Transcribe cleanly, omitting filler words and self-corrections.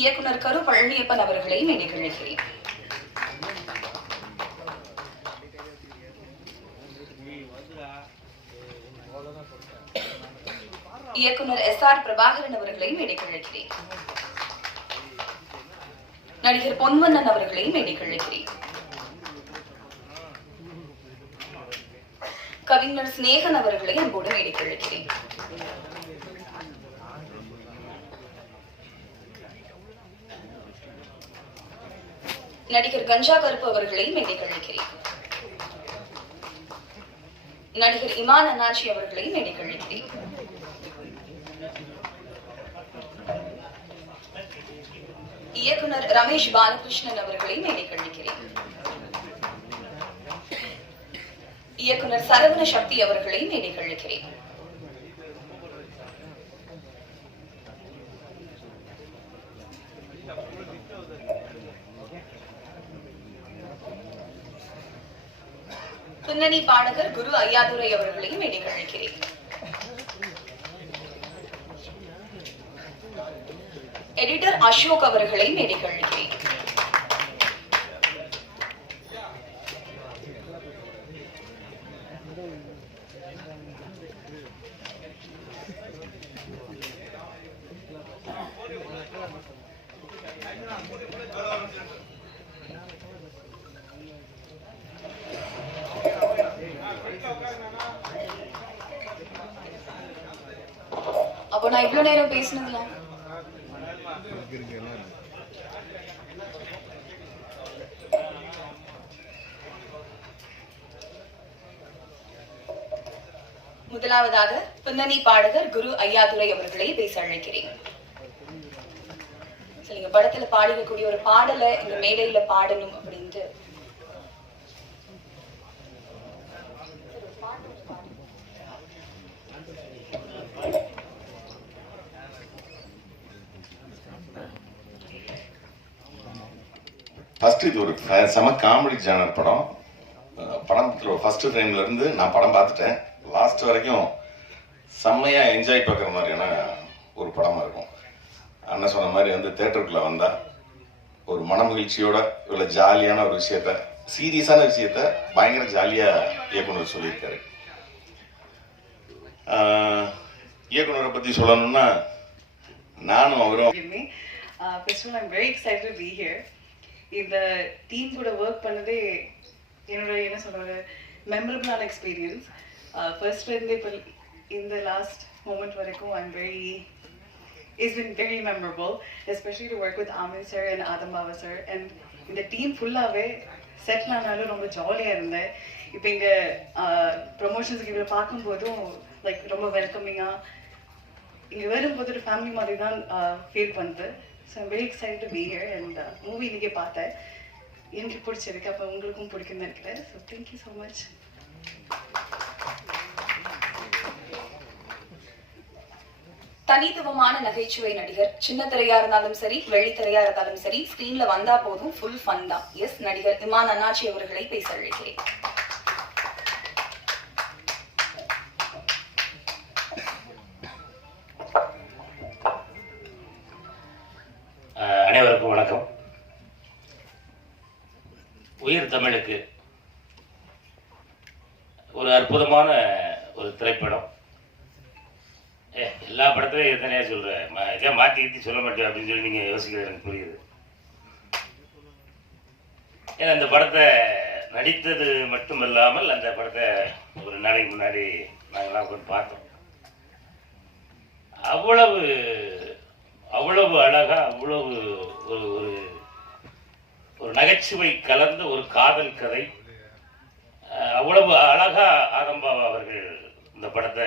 இயக்குனர் கரு பழனியப்பன் அவர்களை மேடைக்கழிக்கிறேன். இயக்குனர் SR பிரபாகரன் அவர்களை மேடைக்கழிக்கிறேன். நடிகர் பொன்வண்ணன் அவர்களை மேடைக்கழிக்கிறேன். கவிஞர் ஸ்நேகன் அவர்களை அன்போடு மேடைக்கழிக்கிறேன். நடிகர் கஞ்சா கருப்பு அவர்களை மேடைக்கழிக்கிறேன். நடிகர் இமான் அண்ணாச்சி அவர்களை மேடைக்கழிக்கிறேன். இயக்குனர் ரமேஷ் பாலகிருஷ்ணன் அவர்களை மேடைக்கழிக்கிறேன். இயக்குனர் சரவண சக்தி அவர்களை மேடைக்கழிக்கிறேன். பின்னணி பாடகர் குரு ஐயாதுரை அவர்களை மேடைக்கழிக்கிறேன். எடிட்டர் அசோக் அவர்களை மேடைக்கழிக்கிறேன். அப்போ நான் இவ்வளவு நேரம் பேசினதுல முதலாவதாக பின்னணி பாடகர் குரு ஐயாதுரை அவர்களை பேச அழைக்கிறேன். நீங்க படத்துல பாடிக்கக்கூடிய ஒரு பாடலை இந்த மேடையில பாடணும் அப்படின்ட்டு ஃபர்ஸ்ட் இது ஒரு செம காமெடி ஜானர் படம். படத்துல ஃபர்ஸ்ட் டைம்ல இருந்து நான் படம் பார்த்துட்டேன். லாஸ்ட் வரைக்கும் செம்மையா என்ஜாய் பார்க்குற மாதிரியான ஒரு படமா இருக்கும். அண்ணன் சொன்ன மாதிரி தேட்டருக்குள்ள வந்தா ஒரு மனமகிழ்ச்சியோட இவ்வளவு ஜாலியான ஒரு விஷயத்த, சீரியஸான விஷயத்த பயங்கர ஜாலியா இயக்குனர் சொல்லியிருக்காரு. இயக்குனரை பத்தி சொல்லணும்னா நானும் அவரும் இந்த டீம் கூட ஒர்க் பண்ணதே என்னோட என்ன சொல்றது மெமரபிளான எக்ஸ்பீரியன்ஸ். ஃபர்ஸ்ட்ல இருந்து இப்போ இந்த லாஸ்ட் மூமெண்ட் வரைக்கும் it's been very memorable, especially to work with Amin sir and Adam Baba sir. And இந்த டீம் ஃபுல்லாகவே செட்டில் ஆனாலும் ரொம்ப ஜாலியாக இருந்தேன். இப்போ இங்கே ப்ரொமோஷன்ஸுக்கு இவ்வளோ பார்க்கும்போதும் லைக் ரொம்ப வெல்கமிங்காக இங்கே வரும்போது ஒரு ஃபேமிலி மாதிரி தான் ஃபீல் பண்ணுது. So I'm very excited to be here. And movie இன்றைக்கே பார்த்தேன், எனக்கு பிடிச்சிருக்கு. அப்போ உங்களுக்கும் பிடிக்குன்னு நினைக்கிறேன். So thank you so much. தனித்துவமான நகைச்சுவை நடிகர். சின்ன திரையா இருந்தாலும் சரி, வெள்ளித்திரையா இருந்தாலும் சரி, ஸ்கிரீன்ல வந்தா போதும் ஃபுல் ஃபன் தான். எஸ், நடிகர் இமான் அண்ணாச்சி அவர்களை பேச அழைக்கிறேன். அனைவருக்கும் வணக்கம். உயிர் தமிழுக்கு ஒரு அற்புதமான ஒரு திரைப்படம். எல்லா படத்துலையும் எத்தனையா சொல்கிறேன், இதே மாற்றி கீத்தி சொல்ல மாட்டேன் அப்படின்னு சொல்லி நீங்கள் யோசிக்கிறது எனக்கு புரியுது. ஏன்னா அந்த படத்தை நடித்தது மட்டும் இல்லாமல் அந்த படத்தை ஒரு நாளைக்கு முன்னாடி நாங்கள்லாம் உட்காந்து பார்த்தோம். அவ்வளவு அவ்வளவு அழகா, அவ்வளவு ஒரு ஒரு நகைச்சுவை கலந்த ஒரு காதல் கதை. அவ்வளவு அழகா ஆதம்பாவா அவர்கள் இந்த படத்தை